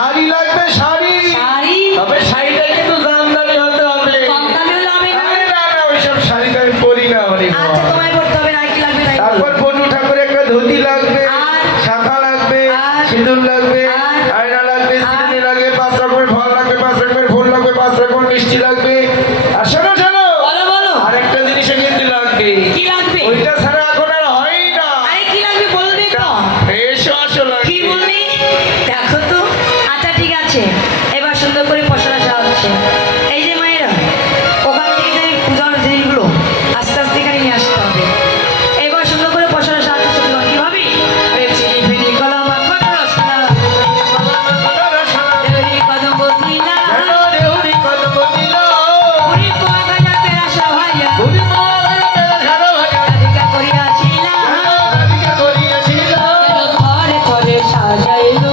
শাড়ি লাগবে, শাড়ি। তবে শাড়িটা কিন্তু দামদানি হতে হবে। না না, ওইসব শাড়ি তো আমি পরি না। তারপর বনু ঠাকুরের একটা ধুতি লাগবে, শাখা লাগবে, সিঁদুর লাগবে, আয়না লাগবে, সিঁদুরি লাগবে, 5 রকমের ফল লাগবে, 5 রকমের ফুল লাগবে, 5 রকমের মিষ্টি লাগবে। আর শোনো শোনো, আরেকটা জিনিসও কিন্তু লাগবে। ওইটা ছাড়া এখন আর হয় না। এসো আসো লাগবে। দেখো তো। আচ্ছা ঠিক আছে, এবার সুন্দর করে পশরা সাজাচ্ছে। এই যে মায়েরা, ওখান থেকে যে পূজার জিনিসগুলো আস্তে আস্তে এখানে নিয়ে আসতে হবে। এবার সুন্দর করে পশরা সাজাচ্ছে। শুধু কি ভাবি চিনি ফেনি কলা মাখন রসনা দেউরি কদম দিলা দেউরি কদম দিলা পুরি পোয়া গাজা তেরা সভাইয়া পুরি পোয়া গাজা তেরা সভাইয়া রাধিকা করিয়াছিলা রাধিকা করিয়াছিলা ঘরে ঘরে সাজাইলো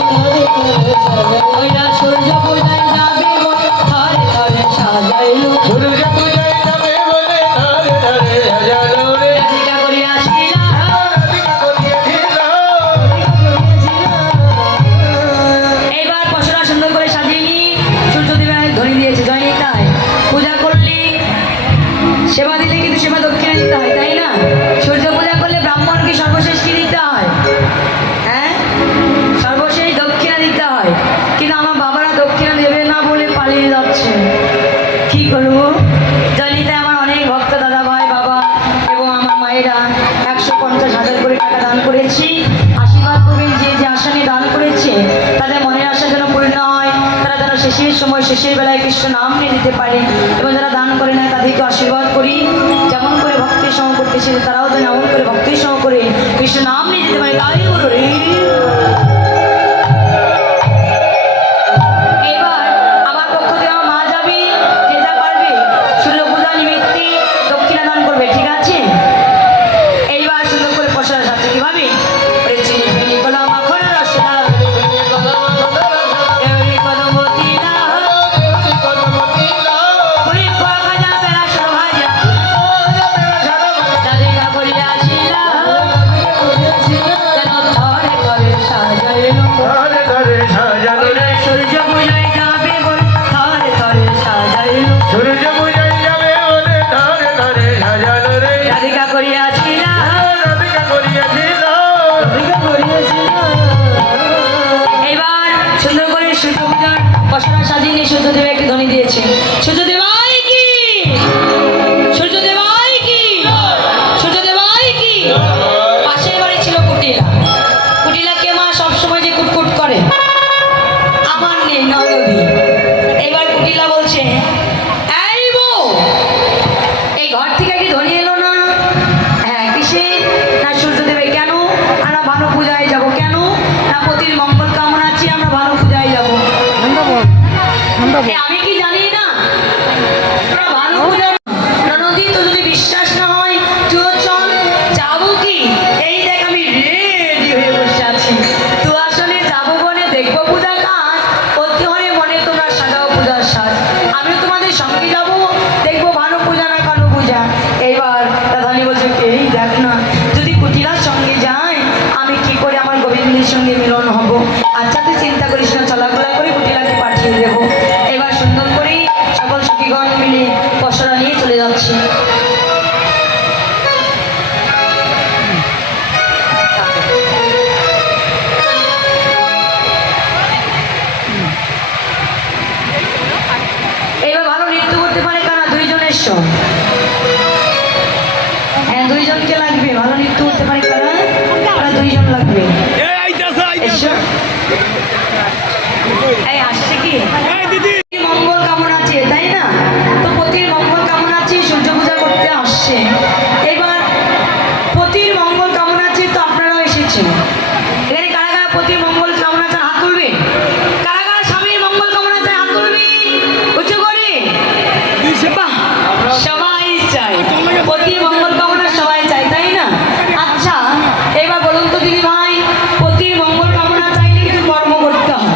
ওইটা সূর্য পূজায় যাবে বলে ঘরে ঘরে সাজাইলো সূর্য পূজায় যাবে বলে ধরে ধরে সাজালো রে রাধিকা করিয়াছিলা রাধিকা করিয়াছিলা। এইবার পশরা সুন্দর করে সাজিয়ে নি সূর্যদেবের ধরে দিয়েছে। জয় নিতাই। পূজা করলে সেবা দিলে কিন্তু সেবা দক্ষিণা দিতে হয়, তাই না? সূর্য পূজা করলে ব্রাহ্মণকে সর্বশেষ কি দিতে হয়? হ্যাঁ, সর্বশেষ দক্ষিণা দিতে হয়। কিন্তু আমার বাবারা দক্ষিণা দেবে না বলে পালিয়ে যাচ্ছে। কি করবো? জয় নিতাই। আমার অনেক ভক্ত দাদা ভাই বাবা এবং আমার মায়েরা 150,000 করে টাকা দান করেছি। আশীর্বাদ করবেন, যে যে আশা নিয়ে দান করেছে তাদের মনের আশা যেন পূর্ণ হয়, তারা যেন শেষের সময় শেষের বেলায় কৃষ্ণ নাম নিয়ে দিতে পারে। এবং যারা দান করে না তাদেরকে আশীর্বাদ করি, যেমন করে ভক্তির সহ করতেছে তারাও যেন এমন করে ভক্তির সহ করে কৃষ্ণ নাম নিয়ে দিতে পারে। তাই বলো রে। এবার আমার পক্ষ থেকে আমার মা যাবে, যে যা পারবে সূর্য পূজা নিমিত্তে দক্ষিণা দান করবে, ঠিক আছে? এইবার সুন্দর করে পশরা সাজছে। কিভাবে? চিনি ফেনি কলা মাখন রসনা দেউরি কদম দিলা দেউরি কদম দিলা পুরি পোয়া গাজা তেরা সভাইয়া রাধিকা করিয়াছিলা যেন ঘরে ঘরে সাজাইলো ধরে ধরে সাজালো রে সূর্য পূজায় যাবে বলে ঘরে ঘরে সাজাইলো সূর্য পূজায় যাবে বলে ধরে ধরে সাজালো রে রাধিকা করিয়াছিলা রাধিকা করিয়াছিলা এবার সুন্দর করে সূর্য পূজার পশরা সাজিয়ে নিয়ে সূর্যদেব একটি ধ্বনি দিয়েছে। সূর্যদেবাই কি, সূর্যদেবাই কি, সূর্যদেবাই কি। পাশের বাড়ি ছিল কুটিলা। কুটিলাকে মা সবসময় যে কুটকুট করে, আমার নেই নদী। এবার কুটিলা বলছে, এই বউ, এই ঘর থেকে কি ধ্বনি এলো না? হ্যাঁ, কিসে? না সূর্যদেবের। কেন? আমরা ভানু পূজায় যাব। কেন? না পতির মঙ্গল কামনা আছে, আমরা ভানু পূজায় যাবো। আমি কি জানি না তোরা ভানু পূজা নদী? তো যদি বিশ্বাস না হয় তুইও চল, যাবো কি? এই দেখ আমি রেডি হয়ে বসে আছি। তো আসলে যাবো বলে দেখবো পূজা কাজ করতে হয় মনে, তোমরা সাজাও পূজার সাজ। আমিও তোমাদের সঙ্গে যাবো, দেখবো ভানু পূজা না কানু পূজা। এইবার রাধারানী বলছে, এই দেখ না, যদি কুটিলার সঙ্গে যাই আমি কি করে আমার গোবিন্দের সঙ্গে মিলন হব? আচ্ছা তুই চিন্তা করিস না, চলাফেরা করে কুটিলাকে পাঠিয়ে দেবো। এবার সুন্দর করে সকল সখীগণ মিলে পশরা নিয়ে চলে যাচ্ছে। এবার ভালো নৃত্য করতে পারে কারা? দুইজনের সব। হ্যাঁ, দুইজনকে লাগবে। ভালো নৃত্য করতে পারে কারা? ওরা দুইজন লাগবে। এসো। এই আসছে কি? মঙ্গল কামনা আছে, তাই না? তো পতির মঙ্গল কামনা আছে, সূর্য পূজা করতে আসছে। এবার পতির মঙ্গল কামনা আছে, তো আপনারাও এসেছেন। এখানে কারা কারা পতির মঙ্গল কামনা চান হাত তুলবে? কারা কারা স্বামীর মঙ্গল কামনা চায় হাত তুলবে উঁচু করে? বাহ, সবাই চাই পতির মঙ্গল কামনা, সবাই চাই, তাই না? আচ্ছা এবার বলুন তো দিদি ভাই, পতির মঙ্গল কামনা চাইলে কিছু কর্ম করতে হয়।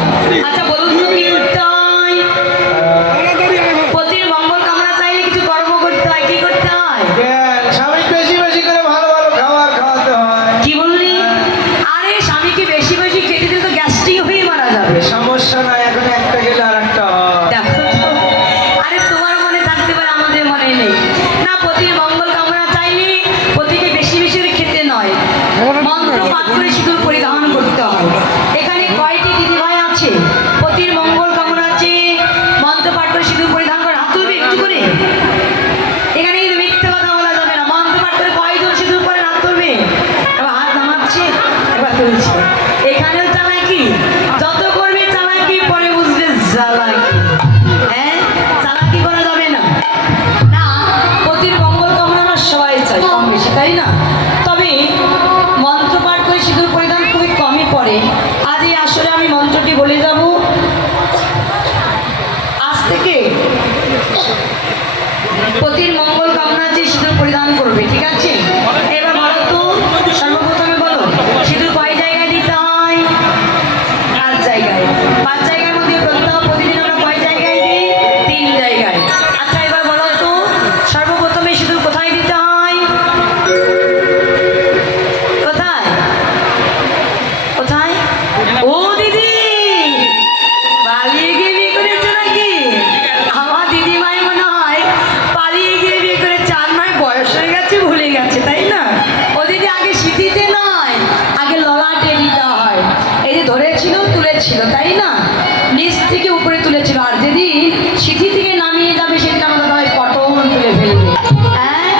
নিচ থেকে উপরে তুলেছিল, আর যেদিন সিঁথি থেকে নামিয়ে যাবে সেদিন আমাদের দাদাভাই পটল তুলে ফেলবে। হ্যাঁ,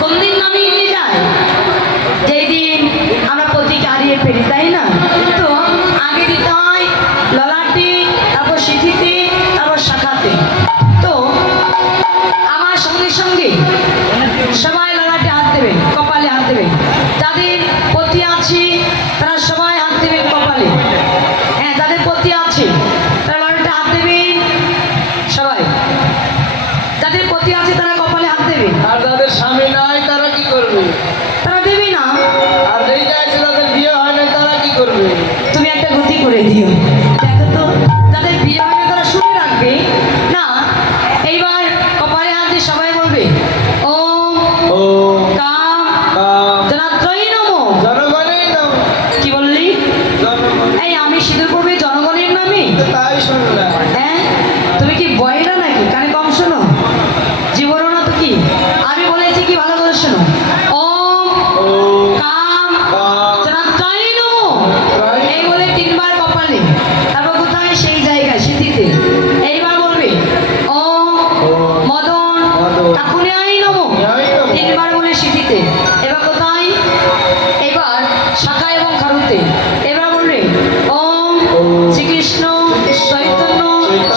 কোন দিন নামিয়ে নিয়ে যায়? যেই দিন আমরা প্রতীক হারিয়ে ফেলি, তাই না? তো আগে দিতে হয় ললাটে, তারপর সিঁথিতে, তারপর শাখাতে। তো আমার সঙ্গে সঙ্গে সবাই ললাটে হাত দেবে, কপালে হাত দেবে। যাদের পতি আছে তারা সবাই হাত দেবে কপালে। হ্যাঁ, যাদের পতি আছে তারা ললাটে হাত দেবে সবাই। যাদের পতি আছে তারা কপালে হাত দেবে। আর যাদের স্বামী নাই তারা কি করবে? তারা দেবে না। আর যেইটা আছে যাদের বিয়ে হয় না তারা কি করবে? তুমি একটা গতি করে দিও, দেখো তো। যাদের বিয়ে হয় না তারা শুনে রাখবে না। এইবার কপালে হাত দিয়ে সবাই বলবে ওম ও কাম কাম জনাত্রয়ী নমঃ। জনগণের নাম। কি বললি? জনগণ। এই আমি সিঁদুর পড়বে জনগণের নামে? তো তাই শুনলাম। হ্যাঁ, তুমি কি বয়রা নাকি? কানে কম শোনো? জীবনও না তো কি? আমি বলেছি কি, ভালো করে শোনো। ওম ও কাম কাম জনাত্রয়ী নমঃ। এই বলে তিনবার কপালে, তারপর কোথায়? সেই জায়গায় সিঁথিতে। এইবার বলবে ওম মদন মদন কাকুনিয়াই নমঃ। তিনবার বলে সিঁথিতে। এবার কোথায়? এবার শাখা এবং খারুতে। এবার বলবে ওম শ্রীকৃষ্ণ চৈতন্য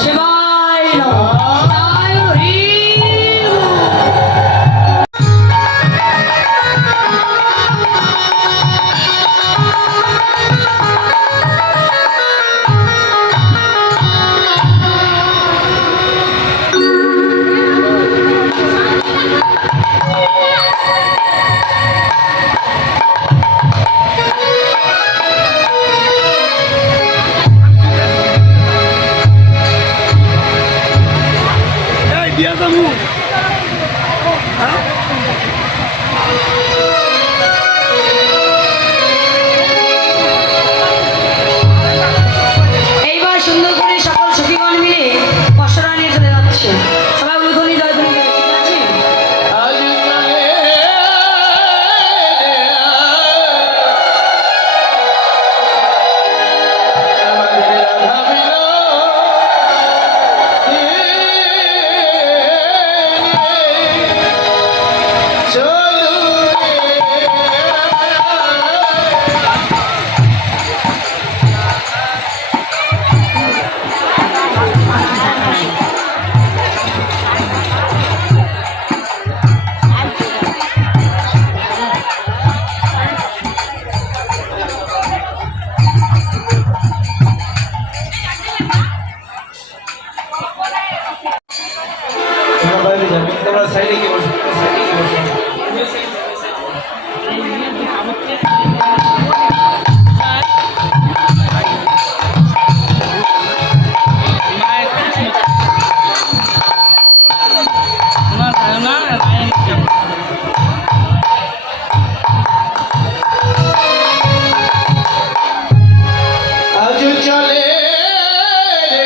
সেবায় নমঃ। জয় হরি এইবার সুন্দর করে সকল সখীগণ মিলে পশরা নিয়ে চলে যাচ্ছে। সবাই উলুধ্বনি জয়ধ্বনি দেবে, ঠিক আছে? আজ চলে আমাদের রাধা বিনোদিনী। চলু তোমরা বাইরে যাবে, তোমরা সাইডে গিয়ে বসো, তোমরা সাইডে গিয়ে বসো। আজ চলে রে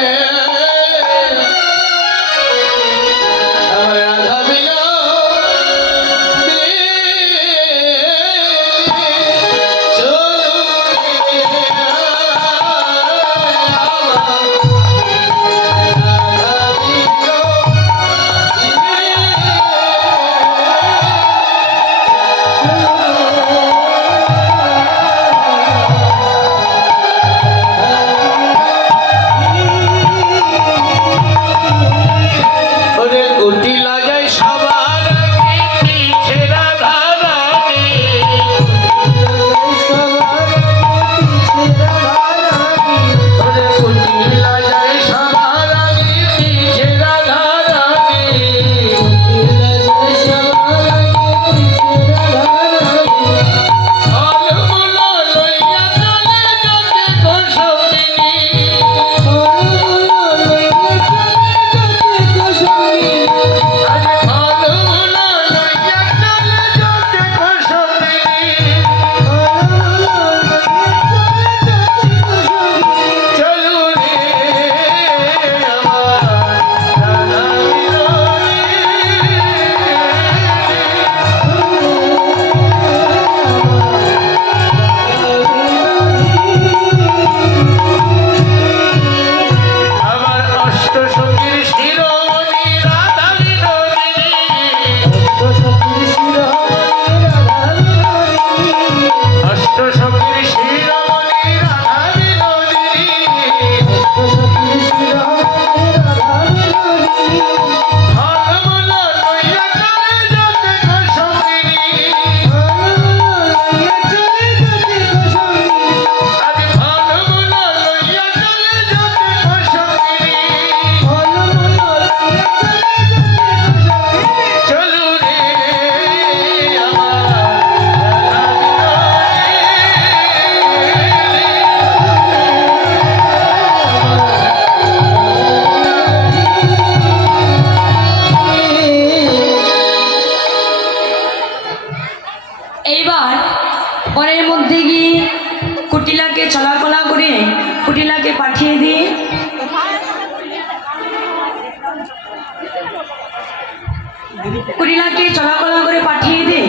কুড়িলাকে চলাকলা করে পাঠিয়ে দে।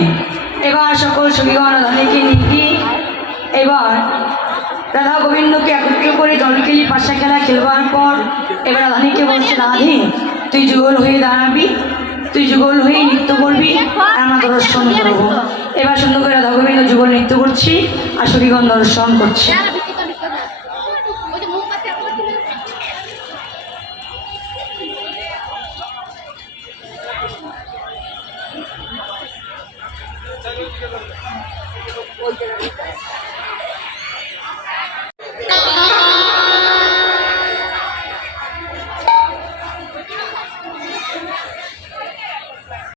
এবার সকল সখীগণ রাধাকে নিয়ে এবার রাধা গোবিন্দকে একত্র করে দলকেলি পাশা খেলা খেলবার পর এবার রাধানীকে বলছে, রাধে তুই যুগল হয়ে দাঁড়াবি, তুই যুগল হয়ে নৃত্য করবি আর আমরা দর্শন করবো। এবার সুন্দর করে রাধা গোবিন্দ যুগল নৃত্য করছি আর সখীগণ দর্শন করছে।